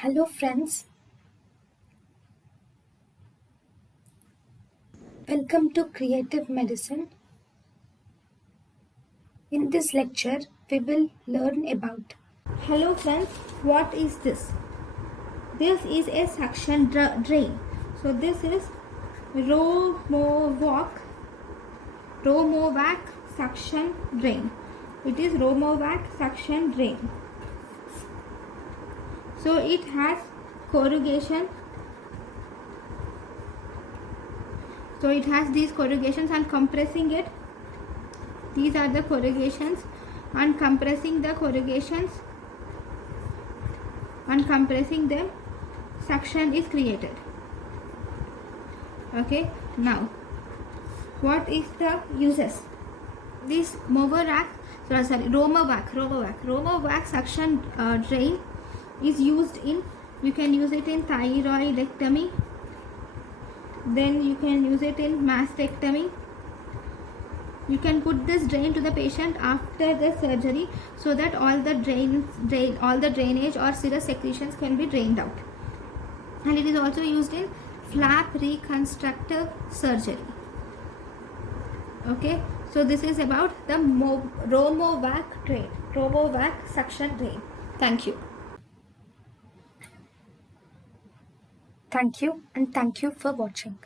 Hello friends, welcome to Creative Medicine. In this lecture, we will learn about. Hello friends, what is this? This is a suction drain. So this is romovac suction drain. It is romovac suction drain. So it has corrugation. So it has these corrugations and compressing it. These are the corrugations and compressing the corrugations and compressing them, suction is created. Okay, now what is the uses? This romovac suction drain is used in, you can use it in thyroidectomy, then you can use it in mastectomy. You can put this drain to the patient after the surgery so that all the drainage or serous secretions can be drained out. And it is also used in flap reconstructive surgery. Okay, so this is about the romovac suction drain. Thank you. Thank you and thank you for watching.